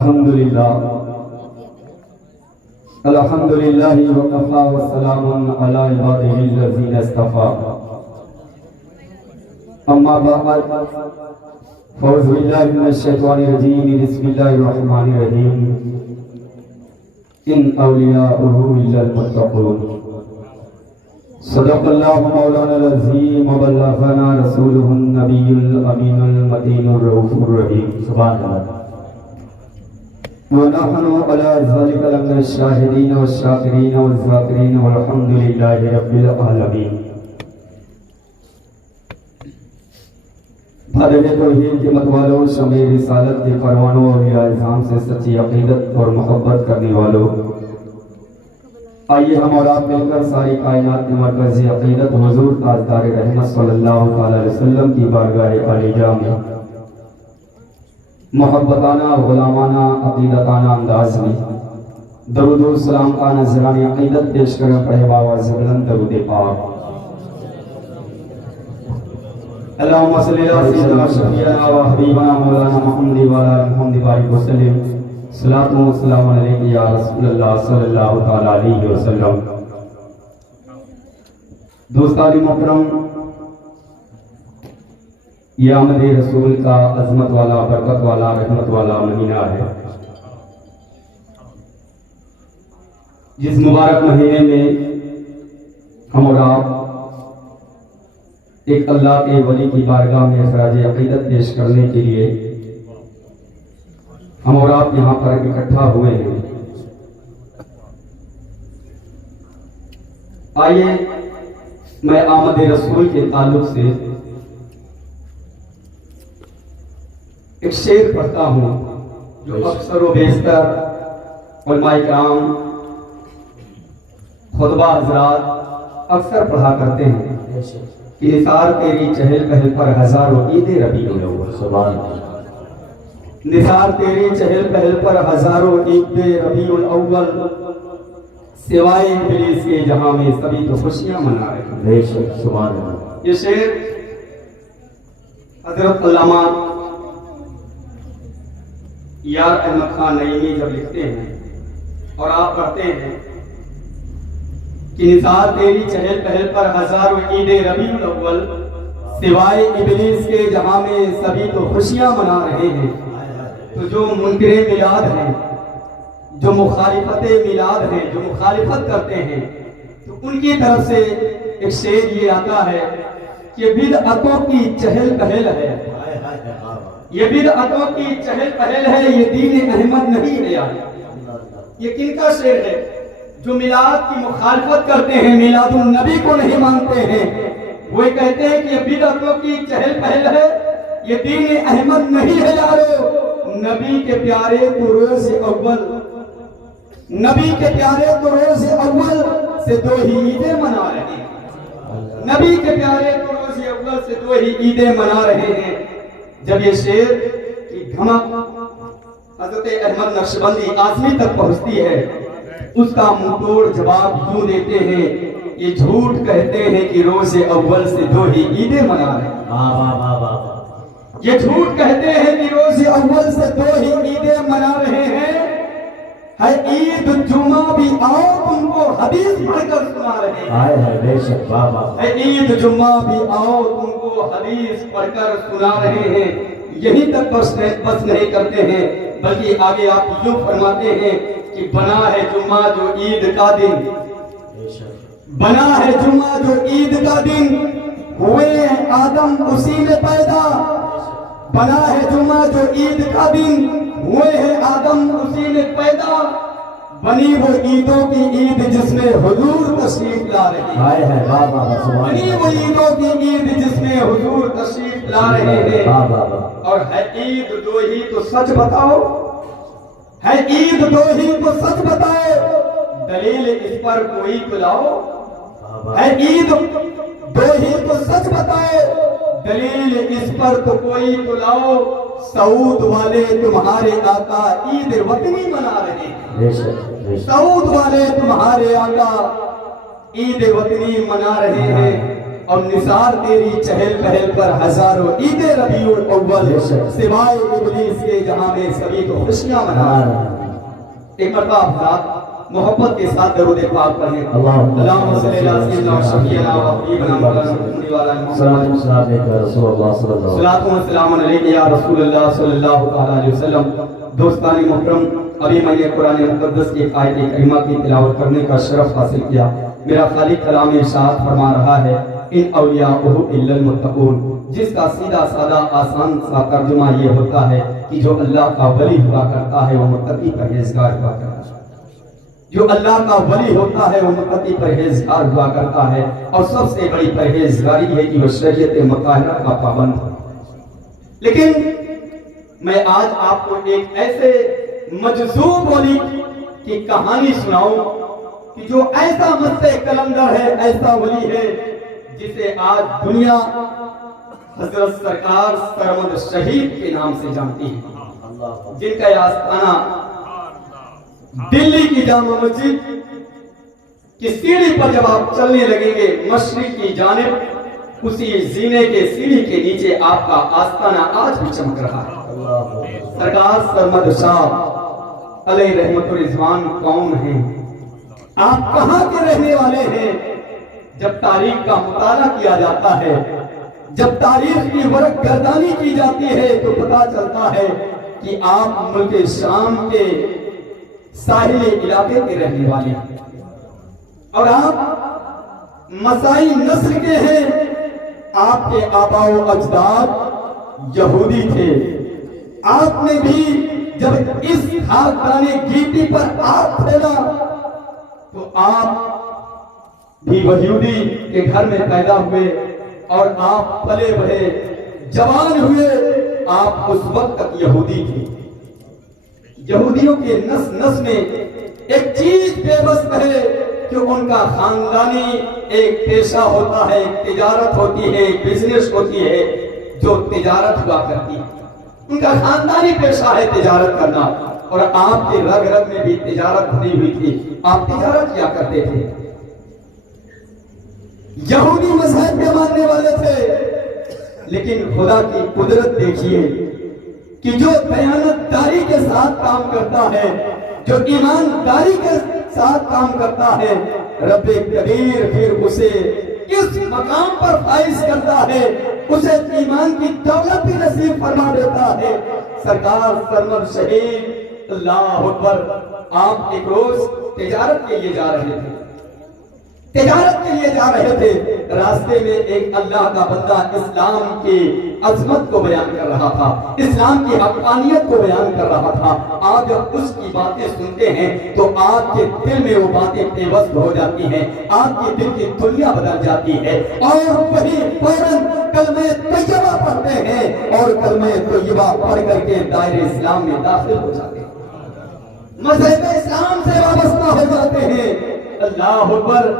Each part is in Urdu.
الحمدللہ وکفا وسلام علی عبادہ الذین اصطفیٰ اما بعد فاعوذ باللہ من الشیطان الرجیم بسم اللہ الرحمن الرحیم ان اولیاءہ الا المتقون صدق اللہ مولانا العظیم وبلغنا رسولہ النبی الامین المتین الرؤوف الرحیم سبحان اللہ ونحن على ذلك لمن الشاهدين والشاكرين والذاكرين والحمد لله رب العالمين. بھرے توحید کے متوالوں، شمع رسالت کے پروانوں اور اعظام سے سچی عقیدت اور محبت کرنے والوں، آئیے ہم اور آپ مل کر ساری کائنات کے مرکزی عقیدت حضور تاجدار رحمت صلی اللہ تعالی علیہ وسلم کی بارگاہ عالیہ میں محبتانہ غلامانہ عقیدتانہ انداز میں درود و سلام کا نذرانہ عقیدت پیش کریں. پڑھے باواز بلند درود پاک. اللہم صلی اللہ سیدنا شفیعنا و حبیبنا مولانا محمد و علی محمد بارک وسلم. صلاۃ و سلام علیک یا رسول اللہ صلی اللہ تعالی علیہ وسلم. دوستان محترم، یہ آمد رسول کا عظمت والا، برکت والا، رحمت والا مہینہ ہے. جس مبارک مہینے میں ہم اور آپ ایک اللہ کے ولی کی بارگاہ میں خراج عقیدت پیش کرنے کے لیے ہم اور آپ یہاں پر اکٹھا ہوئے ہیں. آئیے میں آمد رسول کے تعلق سے ایک شعر پڑھتا ہوں جو اکثر و بیشتر علماء کرام، خطبہ حضرات اکثر پڑھا کرتے ہیں کہ نثار تیری چہل پہل پر ہزاروں عید ربیع الاول. سبحان اللہ. نثار تیری چہل پہل پر ہزاروں عید ربیع الاول، سوائے ابلیس کے جہاں میں سبھی تو خوشیاں منا رہے ہیں. سبحان اللہ. یہ شعر حضرت علامہ یار احمد خان نعیمی جب لکھتے ہیں اور آپ پڑھتے ہیں کہ نثار تیری چہل پہل پر ہزاروں عید ربیع الاول، سوائے ابلیس کے جہاں میں سبھی تو خوشیاں منا رہے ہیں. تو جو منکر میلاد ہیں، جو مخالفت میلاد ہیں، جو مخالفت کرتے ہیں، تو ان کی طرف سے ایک شعر یہ آتا ہے کہ بدعتوں کی چہل پہل ہے، یہ بدعتوں کی چہل پہل ہے، یہ دین احمد نہیں ہے. یہ کن کا شعر ہے؟ جو میلاد کی مخالفت کرتے ہیں، میلاد النبی کو نہیں مانتے ہیں، وہ کہتے ہیں کہ یہ بدعتوں کی چہل پہل ہے، یہ دین احمد نہیں ہے. یارو، نبی کے پیارے تو روز اول، نبی کے پیارے تو روز اول سے دو ہی عیدیں منا رہے ہیں. نبی کے پیارے تو روز اول سے دو ہی عیدیں منا رہے ہیں. جب یہ شعر کی دھمک حضرت احمد نقشبندی اعظمی تک پہنچتی ہے، اس کا منہ توڑ جواب یوں دیتے ہیں، یہ جھوٹ کہتے ہیں کہ روز اول سے دو ہی عیدیں منا رہے ہیں. یہ جھوٹ کہتے ہیں کہ روز اول سے دو ہی عیدیں منا رہے ہیں. ہے عید جمعہ بھی آؤ تم کو حدیث پڑھ کر سنا رہے ہیں. ہے عید جمعہ بھی آؤ تم کو حدیث پڑھ کر سنا رہے ہیں. یہیں تک بس نہیں کرتے ہیں، بلکہ آگے آپ یوں فرماتے ہیں کہ بنا ہے جمعہ جو عید کا دن، بنا ہے جمعہ جو عید کا دن، ہوئے آدم اسی میں پیدا. بنا ہے جمعہ جو عید کا دن، ہوئے ہیں آدم اسی میں پیدا. بنی وہ عیدوں کی عید جس میں حضور تشریف لا رہے ہیں، بنی وہ عیدوں کی عید جس میں حضور تشریف لا رہے ہیں. اور ہے عید دو ہی تو سچ بتاؤ، ہے عید دو ہی تو سچ بتاؤ، دلیل اس پر کوئی تو لاؤ. ہے عید دو ہی تو سچ بتاؤ، دلیل اس پر تو کوئی تو لاؤ. سعود والے تمہارے آقا عید وطنی منا رہے ہیں، سعود والے تمہارے آقا عید وطنی منا رہے ہیں. اور نثار تیری چہل پہل پر ہزاروں عید ربیع الاول سوائے ابلیس کے جہاں میں سبھی کو خوشیاں منا ایک مرتبہ آپ محبت کے ساتھ درود پاک پڑھیں اللہم صلی اللہ علیہ وسلم شفیعنا و حبیبنا مولانا محمد و علی محمد صلاۃ و سلام علیک یا رسول اللہ صلی اللہ علیہ وسلم. دوستان محترم، ابھی میں نے قرآن مقدس کی آیت کریمہ کی تلاوت کرنے کا شرف حاصل کیا. میرا خالق کلام ارشاد فرما رہا ہے ان اولیاءہ الا المتقون، جس کا سیدھا سادہ آسان سا ترجمہ یہ ہوتا ہے کہ جو اللہ کا ولی ہوا کرتا ہے وہ متقی پرہیزگار ہوا کرتا ہے. جو اللہ کا ولی ہوتا ہے وہ متقی پرہیزگار ہوا کرتا ہے، اور سب سے بڑی پرہیزگاری ہے کہ وہ شریعت مطہرہ کا پابند ہے. لیکن میں آج آپ کو ایک ایسے مجذوب ولی کی کہانی سناؤں کہ جو ایسا مست کلندر ہے، ایسا ولی ہے جسے آج دنیا حضرت سرکار سرمد شہید کے نام سے جانتی ہے، جن کا آستانہ دلی کی جامع مسجد کی سیڑھی پر جب آپ چلنے لگیں گے مشرق کی جانب، اسی زینے کے سیڑھی کے نیچے آپ کا آستانہ آج بھی چمک رہا ہے. سرکار سرمد شاہ علیہ رحمت الرضوان کون ہیں؟ آپ کہاں کے رہنے والے ہیں؟ جب تاریخ کا مطالعہ کیا جاتا ہے، جب تاریخ کی ورق گردانی کی جاتی ہے تو پتہ چلتا ہے کہ آپ ملک شام کے ساحلی علاقے کے رہنے والے ہیں، اور آپ مسائی نسل کے ہیں. آپ کے آبا و اجداد یہودی تھے. آپ نے بھی جب اس خاکدان گیتی پر آپ پھیلا تو آپ بھی یہودی کے گھر میں پیدا ہوئے، اور آپ پلے بڑھے جوان ہوئے. آپ اس وقت تک یہودی تھے. یہودیوں کے نس نس میں ایک چیز بے بس ہے کہ ان کا خاندانی ایک پیشہ ہوتا ہے، ایک تجارت ہوتی ہے، ایک بزنس ہوتی ہے جو تجارت ہوا کرتی ہے. ان کا خاندانی پیشہ ہے تجارت کرنا، اور آپ کے رگ رگ میں بھی تجارت بھری ہوئی تھی. آپ تجارت کیا کرتے تھے، یہودی مذہب کے ماننے والے تھے. لیکن خدا کی قدرت دیکھیے کہ جو دیانتداری کے ساتھ کام کرتا ہے، جو ایمانداری کے ساتھ کام کرتا ہے، رب کبیر پھر اسے اس مقام پر فائز کرتا ہے، اسے ایمان کی دولت بھی نصیب فرما دیتا ہے. سرکار سرمد شہید اللہ اکبر، آپ ایک روز تجارت کے لیے جا رہے تھے. راستے میں ایک اللہ کا بندہ اسلام کی عظمت کو بیان کر رہا تھا، اسلام کی حقانیت کو بیان کر رہا تھا. آپ جب اس کی باتیں سنتے ہیں تو آپ کے دل میں وہ باتیں پیوست ہو جاتی ہیں، آپ کے دل کی دنیا بدل جاتی ہے، اور وہی فوراً کلمہ طیبہ پڑھتے ہیں، اور کلمہ طیبہ پڑھ کر کے دائرہ اسلام میں داخل ہو جاتے ہیں، مذہب اسلام سے وابستہ ہو جاتے ہیں. اللہ اکبر.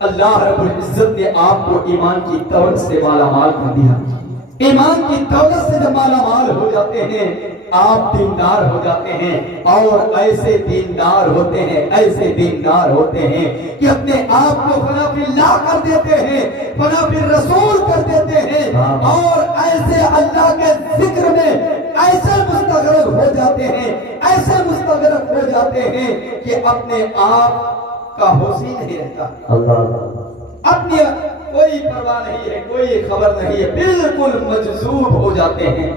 اللہ رب العزت نے آپ کو ایمان کی دولت سے مالا مال کر دیا. ایمان کی دولت سے جب مالا مال ہو جاتے ہیں آپ دیندار ہو جاتے ہیں، اور ایسے دیندار ہوتے ہیں، ایسے دیندار ہوتے ہیں کہ اپنے آپ کو فنا فی اللہ کر دیتے ہیں، فنا فی رسول کر دیتے ہیں، اور ایسے اللہ کے ذکر میں ایسے مستغرق ہو جاتے ہیں، ایسے مستغرق ہو جاتے ہیں کہ اپنے آپ کا ہوش ہی نہیں رہتا. اپنی کوئی پرواہ نہیں ہے، کوئی خبر نہیں ہے، بالکل مجذوب ہو جاتے ہیں،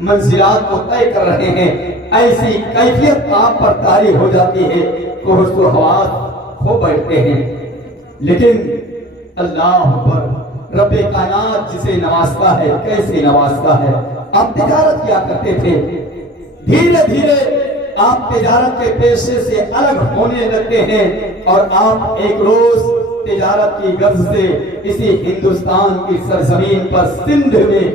منزلات کو طے کر رہے ہیں. ایسی کیفیت آپ پر طاری ہو جاتی ہے، ہوش و حواس کھو بیٹھتے ہیں. لیکن اللہ اکبر، رب کائنات جسے نوازتا ہے کیسے نوازتا ہے. آپ تجارت کیا کرتے تھے، دھیرے دھیرے آپ تجارت کے پیشے سے الگ ہونے لگتے ہیں، اور آپ ایک روز تجارت کی غرض سے اسی ہندوستان کی سرزمین پر سندھ میں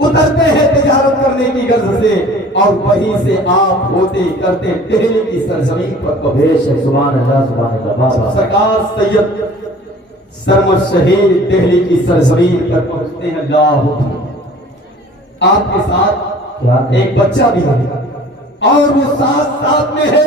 اترتے ہیں تجارت کرنے کی غرض سے، اور وہیں سے آپ ہوتے کرتے دہلی کی سرزمین پر سبحان اللہ سبحان اللہ. سرکار سید سرمد شہید دہلی کی سرزمین پر پہنچتے ہیں. اللہ آپ کے ساتھ ایک بچہ بھی ہے، اور وہ ساتھ میں ہے.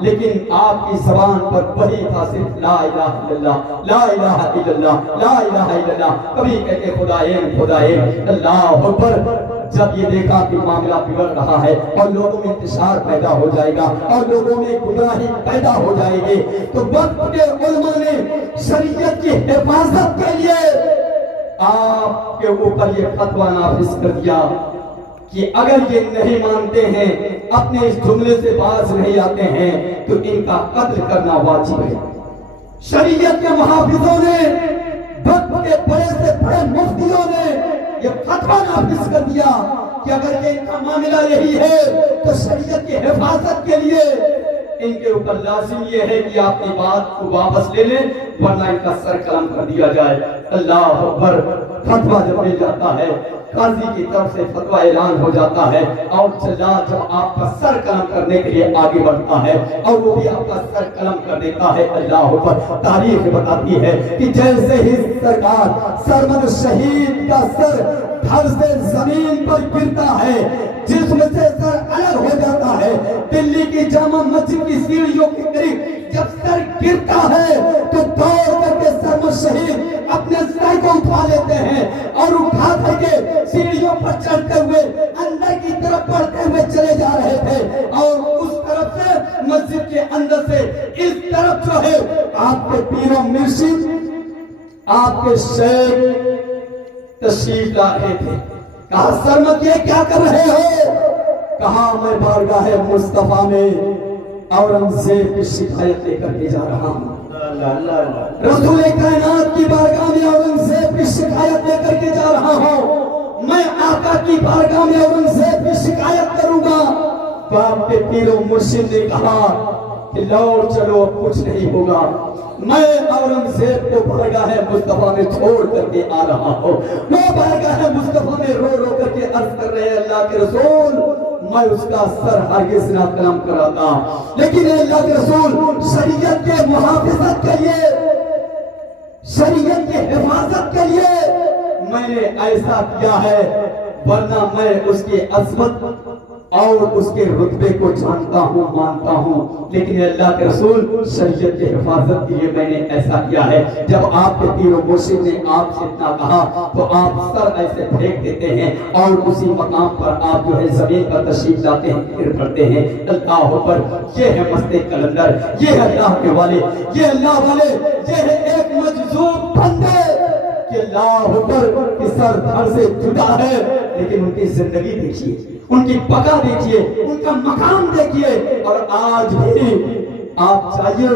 لیکن آپ کی زبان پر وہی تھا صرف لا الہ الا اللہ، لا الہ الا اللہ، لا الہ الا اللہ، کبھی کہتے خدائے اللہ اکبر۔ جب یہ دیکھا کہ معاملہ بگڑ رہا ہے اور لوگوں میں انتشار پیدا ہو جائے گا اور لوگوں میں گمراہی پیدا ہو جائے گی، تو وقت کے علماء نے شریعت کی حفاظت کے لیے آپ کے اوپر یہ فتویٰ نافذ کر دیا کہ اگر یہ نہیں مانتے ہیں، اپنے اس جملے سے باز نہیں آتے ہیں، تو ان کا قتل کرنا واجب ہے۔ شریعت کے محافظوں نے، وقت کے بڑے سے بڑے مفتیوں نے یہ فتویٰ نافذ کر دیا کہ اگر یہ ان کا معاملہ یہی ہے تو شریعت کی حفاظت کے لیے ان کے اوپر لازم یہ ہے کہ آپ کی بات کو واپس لے لیں، ورنہ ان کا سر قلم کر دیا جائے۔ اللہ اکبر۔ فتویٰ جب مل جاتا ہے، قاضی کی طرف سے فتویٰ اعلان ہو جاتا ہے، اور جلاد جب آپ کا سر قلم کرنے کے لیے آگے بڑھتا ہے اور وہ بھی آپ کا سر قلم کر دیتا ہے، اللہ اکبر۔ تاریخ بتاتی ہے کہ جیسے ہی سرکار سرمد شہید کا سر دھڑ سے زمین پر گرتا ہے، جسم سے سر الگ ہو جاتا ہے، دلی کی جامع مسجد کی سیڑھیوں کے قریب جب سر گرتا ہے تو دوڑ کر کے سرمد شہید اپنے سر کو اٹھا لیتے ہیں اور اٹھا کر کے سیڑھیوں پر چڑھتے ہوئے اندر کی طرف بڑھتے ہوئے چلے جا رہے تھے، اور اس طرف سے مسجد کے اندر سے اس طرف جو ہے آپ کے پیر و مرشد، آپ کے شیخ تشریف لا رہے تھے۔ کہا سرمد یہ کیا کر رہے ہو؟ کہا میں بارگاہ مصطفیٰ میں اورنگزیب کی شکایت لے کر کے جا رہا ہوں۔ رسول کائنات کی بارگاہ میں اورنگزیب کی شکایت لے کر کے جا رہا ہوں۔ میں آقا کی بارگاہ میں اورنگزیب کی شکایت کروں گا۔ تو آپ کے پیر و مرشد نے کہا کہ لوٹ چلو، اب کچھ نہیں ہوگا، میں اورنگزیب کو بارگاہ مصطفیٰ میں چھوڑ کر کے آ رہا ہوں۔ وہ بارگاہ مصطفیٰ میں رو رو کر کے عرض کر رہے ہیں اللہ کے رسول، میں اس کا سر ہرگز نہ قلم کراتا، لیکن اللہ کے رسول شریعت کے محافظت کے لیے، شریعت کے حفاظت کے لیے میں نے ایسا کیا ہے، ورنہ میں اس کی عظمت اور اس کے رتبے کو جانتا ہوں، مانتا ہوں، لیکن اللہ کے رسول شریعت کے حفاظت کے لیے میں نے ایسا کیا ہے۔ جب آپ کے پیر و مرشد نے آپ سے اتنا کہا تو آپ سر ایسے پھینک دیتے ہیں اور اسی مقام پر آپ جو ہے زمین پر تشریف لاتے ہیں، پھر پڑھتے ہیں اللہ اکبر۔ یہ ہے مست کلندر، یہ ہے اللہ کے والے، یہ اللہ والے، یہ ہے ایک مجذوب بندے کہ اللہ اکبر کی سر دھڑ سے جدا ہے، لیکن ان کی زندگی دیکھیے، ان کی بقا دیکھیے، ان کا مقام دیکھیے۔ اور آج بھی آپ جائیے،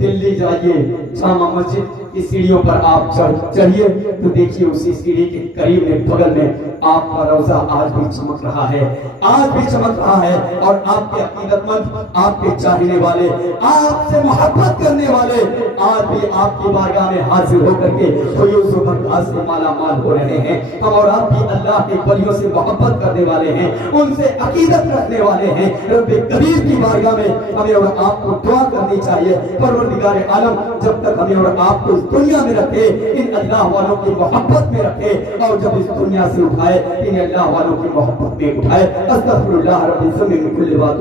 دلی جائیے، جامع مسجد کی سیڑھیوں پر آپ چڑھیے تو دیکھیے اسی سیڑھی کے قریب میں بغل میں آپ کا روضہ آج بھی چمک رہا ہے، آج بھی چمک رہا ہے، اور آپ کے عقیدت مند، آپ کے چاہنے والے، آپ سے محبت کرنے والے آج بھی آپ کی بارگاہ میں حاضر ہو کر کے فیوز و برکات سے مالا مال ہو رہے ہیں۔ ہم اور آپ بھی اللہ کے ولیوں سے محبت کرنے والے ہیں، ان سے عقیدت رکھنے والے ہیں۔ رب کریم کی بارگاہ میں ہمیں اور آپ کو دعا کرنی چاہیے، پروردگار عالم جب تک ہمیں اور آپ کو دنیا میں رکھے، ان اللہ والوں کی محبت میں رکھے، اور جب اس دنیا سے اٹھائے ان اللہ والوں کی محبت میں اٹھائے۔ استغفر اللہ رب العزت من کل بات